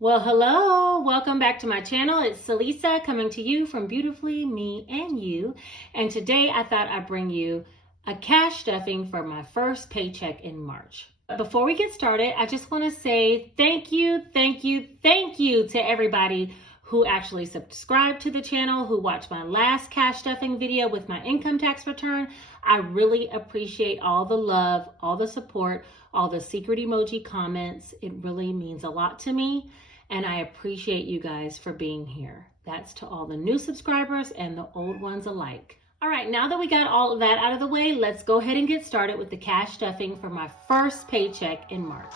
Well, hello, welcome back to my channel. It's Salisa coming to you from Beautifully Me and You. And today I thought I'd bring you a cash stuffing for my first paycheck in March. Before we get started, I just want to say thank you to everybody who actually subscribed to the channel, who watched my last cash stuffing video with my income tax return. I really appreciate all the love, all the support, all the secret emoji comments. It really means a lot to me. And I appreciate you guys for being here. That's to all the new subscribers and the old ones alike. All right, now that we got all of that out of the way, let's go ahead and get started with the cash stuffing for my first paycheck in March.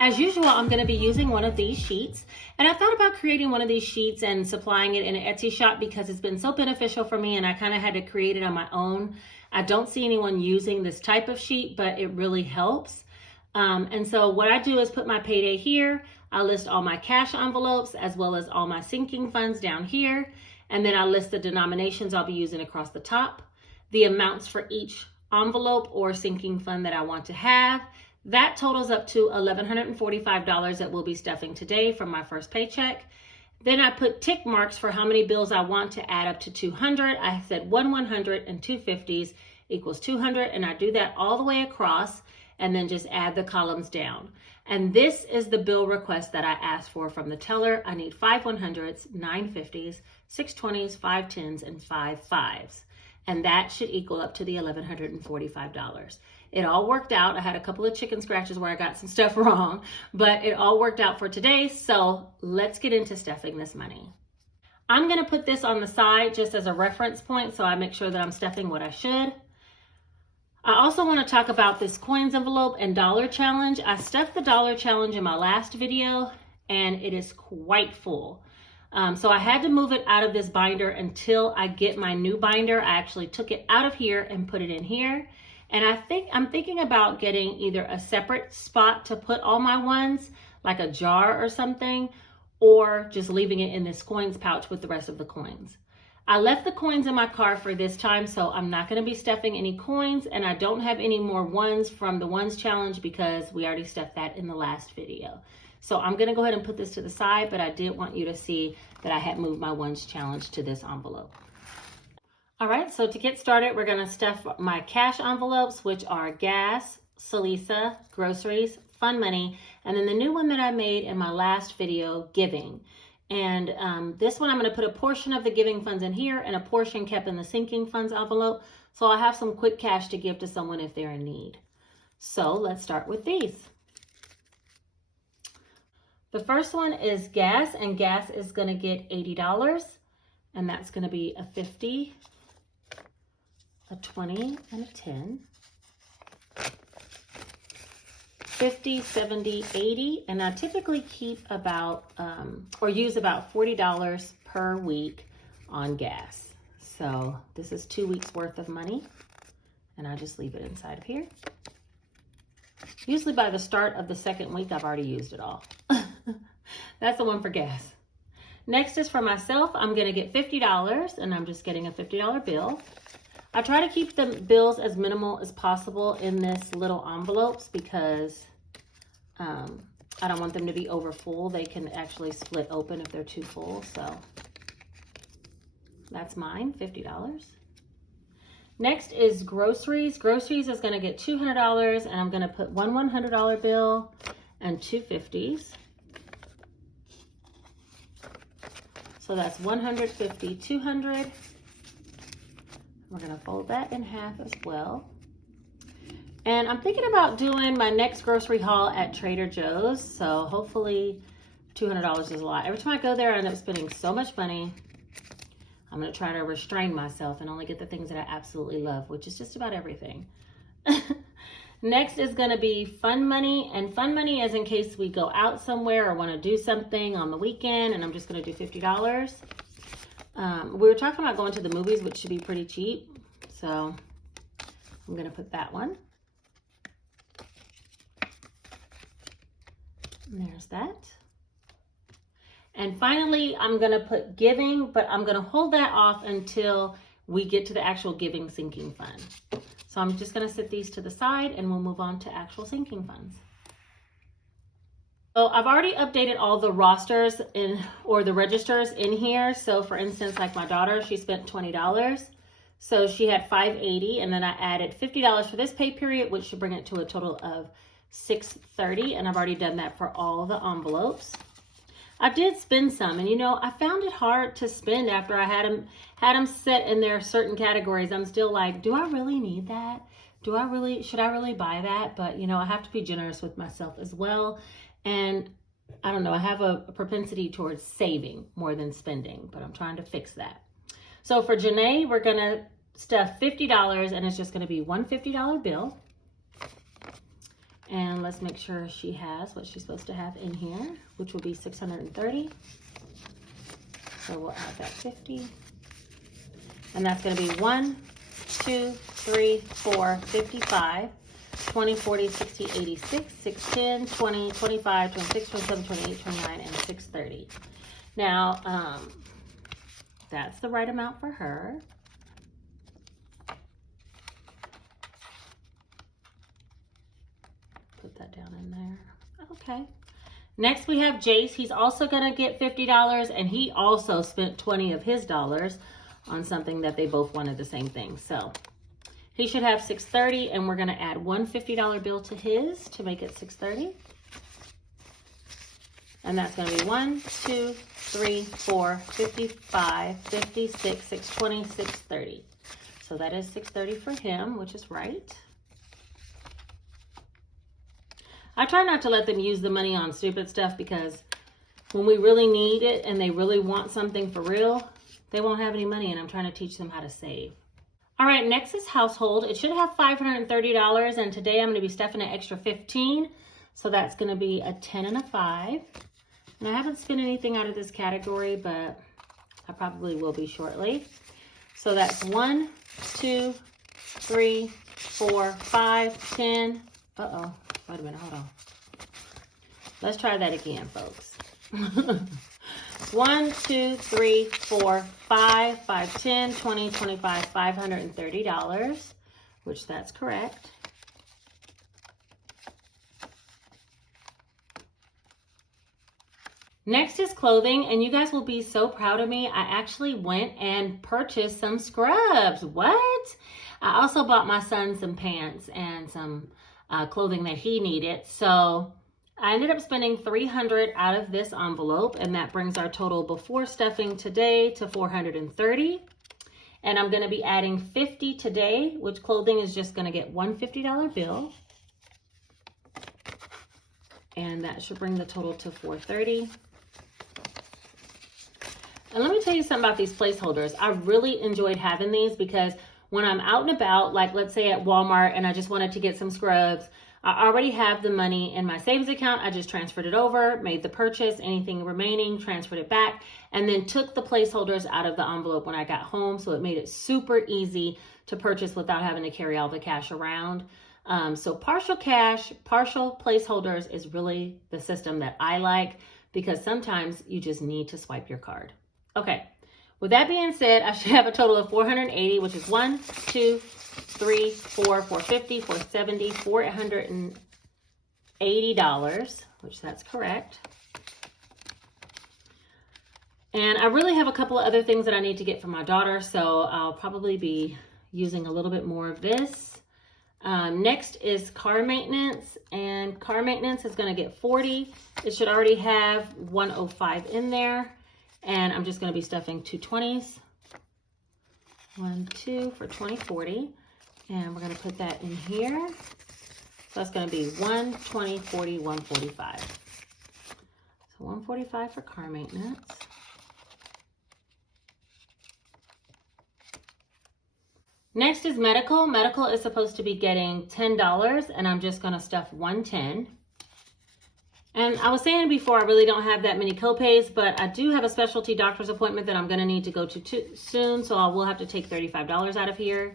As usual, I'm going to be using one of these sheets, and I thought about creating one of these sheets and supplying it in an Etsy shop because it's been so beneficial for me, and I kind of had to create it on my own. I don't see anyone using this type of sheet, but it really helps. And so what I do is put my payday here. I list all my cash envelopes as well as all my sinking funds down here. And then I list the denominations I'll be using across the top, the amounts for each envelope or sinking fund that I want to have. That totals up to $1,145 that we'll be stuffing today from my first paycheck. Then I put tick marks for how many bills I want to add up to 200. I said 100 and 250s equals 200, and I do that all the way across and then just add the columns down. And this is the bill request that I asked for from the teller. I need 5 100s, 9 50s, 6 20s, 5 10s, and 5 5s. And that should equal up to the $1,145. It all worked out. I had a couple of chicken scratches where I got some stuff wrong, but it all worked out for today. So let's get into stuffing this money. I'm going to put this on the side just as a reference point so I make sure that I'm stuffing what I should. I also want to talk about this coins envelope and dollar challenge. I stuffed the dollar challenge in my last video and it is quite full. So I had to move it out of this binder until I get my new binder. I actually took it out of here and put it in here. And I'm thinking about getting either a separate spot to put all my ones, like a jar or something, or just leaving it in this coins pouch with the rest of the coins. I left the coins in my car for this time, so I'm not going to be stuffing any coins, and I don't have any more ones from the ones challenge because we already stuffed that in the last video. So I'm going to go ahead and put this to the side, but I did want you to see that I had moved my ones challenge to this envelope. All right, so to get started, we're going to stuff my cash envelopes, which are gas, Salisa, groceries, fun money, and then the new one that I made in my last video, giving. And this one, I'm going to put a portion of the giving funds in here and a portion kept in the sinking funds envelope. So I'll have some quick cash to give to someone if they're in need. So let's start with these. The first one is gas, and gas is going to get $80, and that's going to be a 50, a 20, and a 10. 50, 70, 80, and I typically keep about, or use about $40 per week on gas. So this is 2 weeks worth of money, and I just leave it inside of here. Usually by the start of the second week, I've already used it all. That's the one for gas. Next is for myself. I'm going to get $50, and I'm just getting a $50 bill. I try to keep the bills as minimal as possible in this little envelopes because I don't want them to be over full. They can actually split open if they're too full. So that's mine, $50. Next is groceries. Groceries is going to get $200, and I'm going to put one $100 bill and 2 50s. So that's 150, 200. We're going to fold that in half as well. And I'm thinking about doing my next grocery haul at Trader Joe's. So hopefully $200 is a lot. Every time I go there, I end up spending so much money. I'm going to try to restrain myself and only get the things that I absolutely love, which is just about everything. Next is going to be fun money. And fun money is in case we go out somewhere or want to do something on the weekend. And I'm just going to do $50. We were talking about going to the movies, which should be pretty cheap. So I'm going to put that one. And there's that. And finally, I'm going to put giving, but I'm going to hold that off until we get to the actual giving sinking fund. So I'm just going to set these to the side and we'll move on to actual sinking funds. So I've already updated all the rosters or the registers in here. So for instance, like my daughter, she spent $20. So she had $5.80, and then I added $50 for this pay period, which should bring it to a total of $6.30. And I've already done that for all the envelopes. I did spend some, and you know, I found it hard to spend after I had them set in their certain categories. I'm still like, do I really need that? Should I really buy that? But you know, I have to be generous with myself as well. And I don't know, I have a propensity towards saving more than spending, but I'm trying to fix that. So for Janae, we're gonna stuff $50, and it's just gonna be one $50 bill. And let's make sure she has what she's supposed to have in here, which will be $630. So we'll add that 50. And that's gonna be 1, 2, 3, 4, 55. 20, 40, 60, 86, 610, 20, 25, 26, 27, 28, 29, and 630. Now, that's the right amount for her. Put that down in there. Okay. Next, we have Jace. He's also going to get $50, and he also spent 20 of his dollars on something that they both wanted the same thing. So he should have $630, and we're going to add one $50 bill to his to make it $630. And that's going to be 1, 2, 3, 4, 55, 56, 620, 630. So that is $630 for him, which is right. I try not to let them use the money on stupid stuff, because when we really need it and they really want something for real, they won't have any money, and I'm trying to teach them how to save. All right, next is household. It should have $530, and today I'm going to be stuffing an extra 15. So that's going to be a 10 and a 5. And I haven't spent anything out of this category, but I probably will be shortly. So that's 1, 2, 3, 4, 5, 10. Uh-oh. Wait a minute. Hold on. Let's try that again, folks. 1, 2, 3, 4, 5, 5, 10, 20, 25, $530, which that's correct. Next is clothing, and you guys will be so proud of me. I actually went and purchased some scrubs. What? I also bought my son some pants and some clothing that he needed. So I ended up spending $300 out of this envelope, and that brings our total before stuffing today to $430. And I'm going to be adding $50 today, which clothing is just going to get one $50 bill. And that should bring the total to $430. And let me tell you something about these placeholders. I really enjoyed having these, because when I'm out and about, like let's say at Walmart, and I just wanted to get some scrubs, I already have the money in my savings account. I just transferred it over, made the purchase, anything remaining, transferred it back, and then took the placeholders out of the envelope when I got home. So it made it super easy to purchase without having to carry all the cash around. So partial cash, partial placeholders is really the system that I like, because sometimes you just need to swipe your card. Okay, with that being said, I should have a total of $480, which is 1, 2, 3, 4, 450, 470, $480, which that's correct. And I really have a couple of other things that I need to get for my daughter, so I'll probably be using a little bit more of this. Next is car maintenance, and car maintenance is going to get $40. It should already have $105 in there, and I'm just going to be stuffing two 20s. 1, 2 for $20.40, and we're going to put that in here. So that's going to be 1, 20, 40, 145. So 145 for car maintenance. Next is medical. Medical is supposed to be getting $10, and I'm just going to stuff 110. And I was saying before, I really don't have that many copays, but I do have a specialty doctor's appointment that I'm going to need to go to soon, so I will have to take $35 out of here.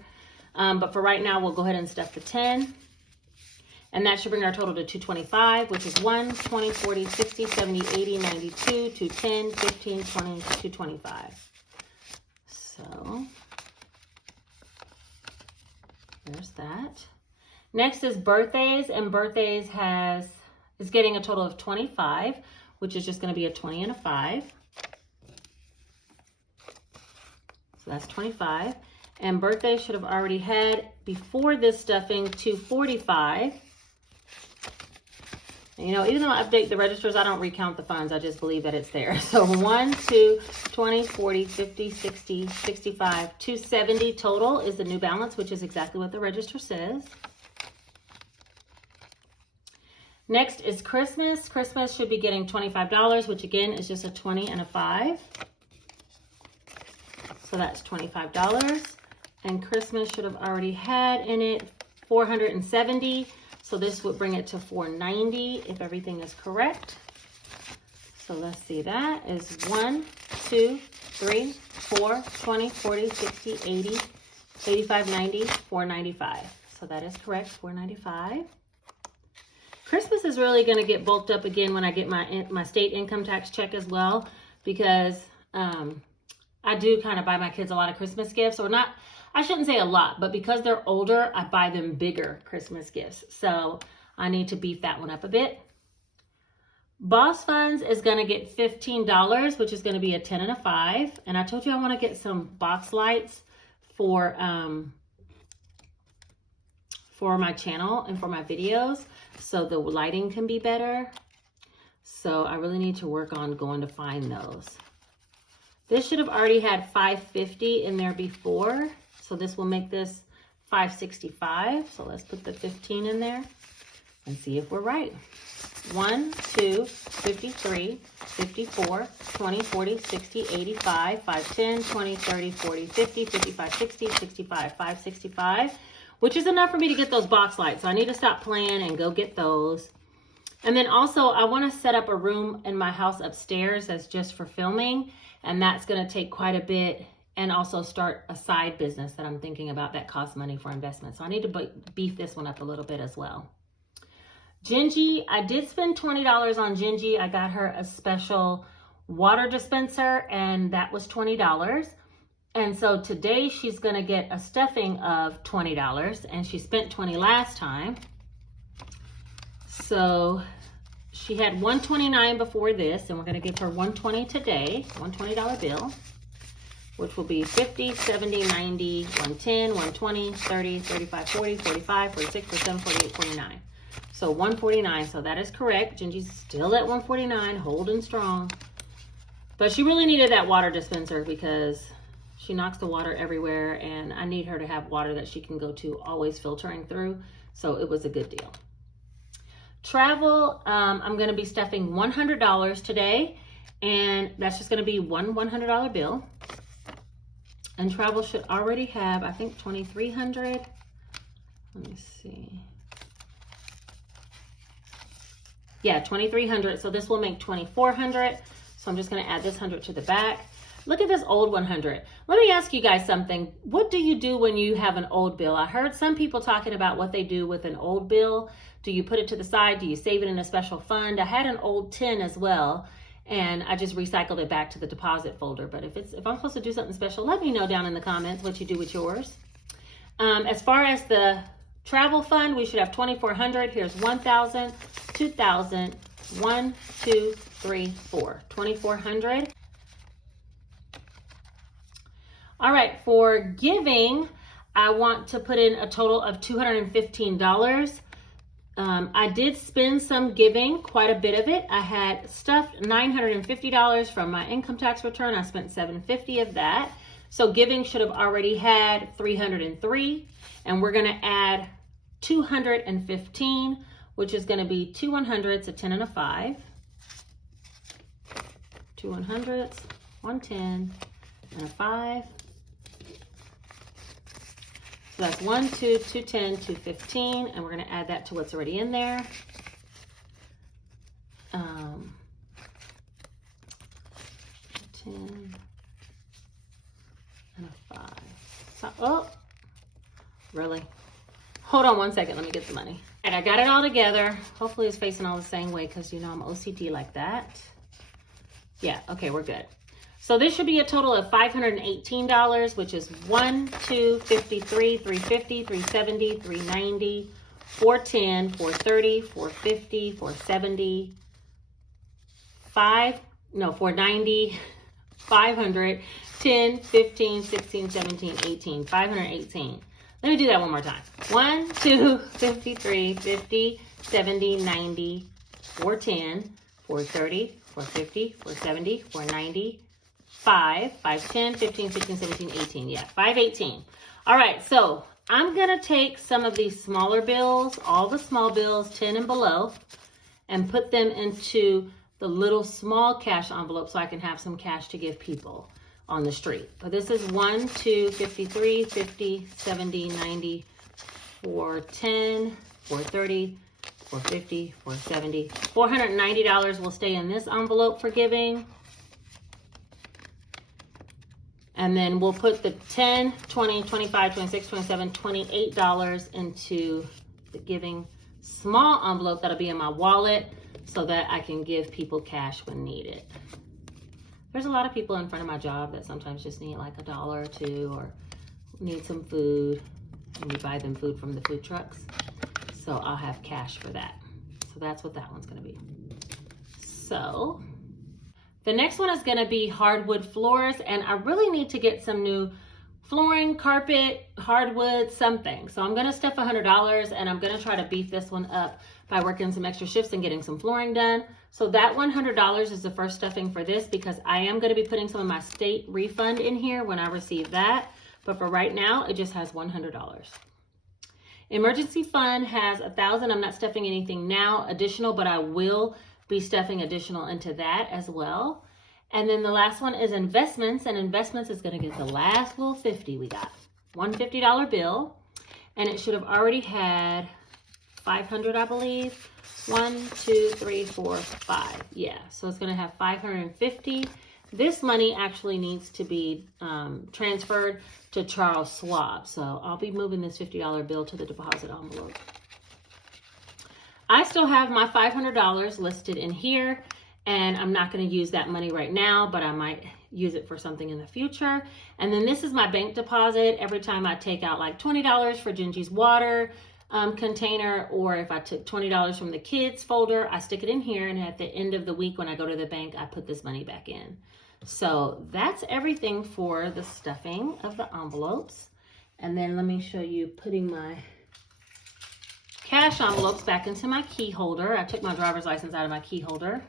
But for right now, we'll go ahead and stuff the 10. And that should bring our total to $225, which is 1, 20, 40, 60, 70, 80, 92, 210, 15, 20, 225. So There's that. Next is birthdays, and birthdays is getting a total of 25, which is just going to be a 20 and a 5. So that's 25. And birthday should have already had, before this stuffing, 245. And, you know, even though I update the registers, I don't recount the funds. I just believe that it's there. So 1, 2, 20, 40, 50, 60, 65, 270 total is the new balance, which is exactly what the register says. Next is Christmas. Christmas should be getting $25, which again is just a 20 and a 5. So that's $25. And Christmas should have already had in it 470. So this would bring it to 490 if everything is correct. So let's see, that is 1, 2, 3, 4, 20, 40, 60, 80, 85, 90, 495. So that is correct, 495. Christmas is really going to get bulked up again when I get my state income tax check as well, because I do kind of buy my kids a lot of Christmas gifts, or not, I shouldn't say a lot, but because they're older, I buy them bigger Christmas gifts. So I need to beef that one up a bit. Boss Funds is going to get $15, which is going to be a 10 and a 5. And I told you I want to get some box lights for my channel and for my videos, so the lighting can be better. So I really need to work on going to find those. This should have already had 550 in there before. So this will make this 565. So let's put the 15 in there and see if we're right. 1, 2, 53, 54, 20, 40, 60, 85, 5, 10, 20, 30, 40, 50, 55, 60, 65, 565, which is enough for me to get those box lights. So I need to stop playing and go get those. And then also I want to set up a room in my house upstairs that's just for filming. And that's going to take quite a bit, and also start a side business that I'm thinking about that costs money for investment. So I need to beef this one up a little bit as well. Gingy, I did spend $20 on Gingy. I got her a special water dispenser, and that was $20. And so today she's going to get a stuffing of $20, and she spent $20 last time. So she had $129 before this, and we're going to give her $120 today, $120 bill, which will be 50, 70, 90, 110, 120, 30, 35, 40, 45, 46, 47, 48, 49. So 149, so that is correct. Gingy's still at 149, holding strong. But she really needed that water dispenser because she knocks the water everywhere, and I need her to have water that she can go to, always filtering through. So it was a good deal. Travel, I'm going to be stuffing $100 today, and that's just going to be one $100 bill. And travel should already have, I think, $2,300. Let me see. Yeah, $2,300. So this will make $2,400. So I'm just going to add this 100 to the back. Look at this old 100. Let me ask you guys something. What do you do when you have an old bill? I heard some people talking about what they do with an old bill. Do you put it to the side? Do you save it in a special fund? I had an old tin as well, and I just recycled it back to the deposit folder. But if I'm supposed to do something special, let me know down in the comments what you do with yours. As far as the travel fund, we should have $2,400. Here's $1,000, $2,000, 1, 2, 3, 4, $2,400. All right, for giving, I want to put in a total of $215. I did spend some giving, quite a bit of it. I had stuffed $950 from my income tax return. I spent $750 of that. So giving should have already had $303, and we're going to add $215, which is going to be 2 100s, a 10 and a 5. 2 100s, 110, and a 5. So that's 1, 2, 210, 215, and we're going to add that to what's already in there. 10 and a 5. So, oh, really? Hold on one second. Let me get the money. And I got it all together. Hopefully it's facing all the same way because, you know, I'm OCD like that. Yeah, okay, we're good. So this should be a total of $518, which is 1, 2, 53, 350, 370, 390, 410, 430, 450, 470, 490, 500, 10, 15, 16, 17, 18, 518. Let me do that one more time. 1, 2, 53, 50, 70, 90, 410, 430, 450, 470, 490, 510, 15, 16, 17, 18. Yeah, 518. All right, so I'm going to take some of these smaller bills, all the small bills, 10 and below, and put them into the little small cash envelope so I can have some cash to give people on the street. But this is 1, 2, 53, 50, 70, 90, 410, 430, 450, 470. $490 will stay in this envelope for giving. And then we'll put the 10, 20, 25, 26, 27, $28 into the giving small envelope that'll be in my wallet so that I can give people cash when needed. There's a lot of people in front of my job that sometimes just need like $1 or $2 or need some food, and we buy them food from the food trucks. So I'll have cash for that. So that's what that one's gonna be. So the next one is gonna be hardwood floors, and I really need to get some new flooring, carpet, hardwood, something. So I'm gonna stuff $100, and I'm gonna try to beef this one up by working some extra shifts and getting some flooring done. So that $100 is the first stuffing for this, because I am gonna be putting some of my state refund in here when I receive that. But for right now, it just has $100. Emergency fund has 1,000. I'm not stuffing anything now additional, but I will be stuffing additional into that as well. And then the last one is investments, and investments is gonna get the last little 50 we got. $150 bill, and it should have already had 500, I believe. 1, 2, 3, 4, 5. Yeah, so it's gonna have 550. This money actually needs to be transferred to Charles Schwab. So I'll be moving this $50 bill to the deposit envelope. I still have my $500 listed in here, and I'm not going to use that money right now, but I might use it for something in the future. And then this is my bank deposit. Every time I take out like $20 for Gingy's water container, or if I took $20 from the kids folder, I stick it in here, and at the end of the week when I go to the bank, I put this money back in. So that's everything for the stuffing of the envelopes. And then let me show you putting my cash envelopes back into my key holder. I took my driver's license out of my key holder.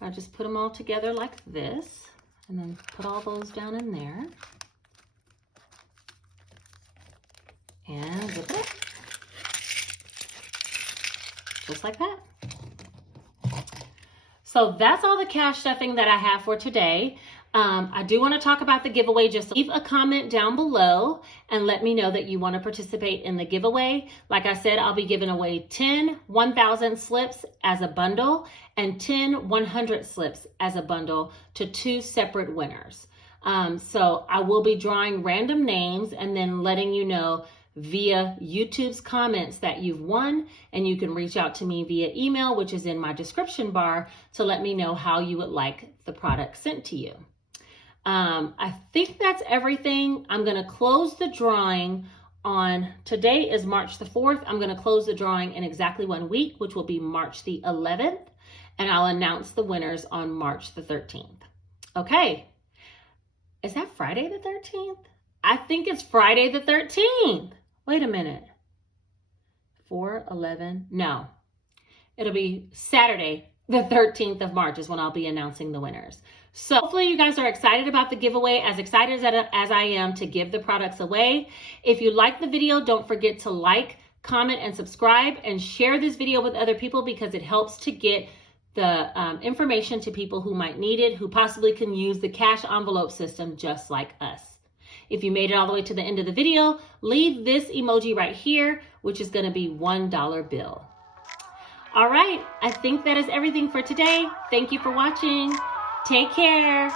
I just put them all together like this, and then put all those down in there. And zip it up. Just like that. So that's all the cash stuffing that I have for today. I do want to talk about the giveaway. Just leave a comment down below and let me know that you want to participate in the giveaway. Like I said, I'll be giving away 10 1,000 slips as a bundle and 10 100 slips as a bundle to 2 separate winners. So I will be drawing random names and then letting you know via YouTube's comments that you've won, and you can reach out to me via email, which is in my description bar, to let me know how you would like the product sent to you. I think that's everything. I'm going to close the drawing on, today is March the 4th. I'm going to close the drawing in exactly 1 week, which will be March the 11th, and I'll announce the winners on March the 13th. Okay. Is that Friday the 13th? I think it's Friday the 13th. Wait a minute. 4/11. No. It'll be Saturday the 13th of March is when I'll be announcing the winners. So hopefully you guys are excited about the giveaway, as excited as I am to give the products away. If you like the video, don't forget to like, comment, and subscribe, and share this video with other people, because it helps to get the information to people who might need it, who possibly can use the cash envelope system just like us. If you made it all the way to the end of the video, leave this emoji right here, which is going to be $1 bill. All right, I think that is everything for today. Thank you for watching. Take care.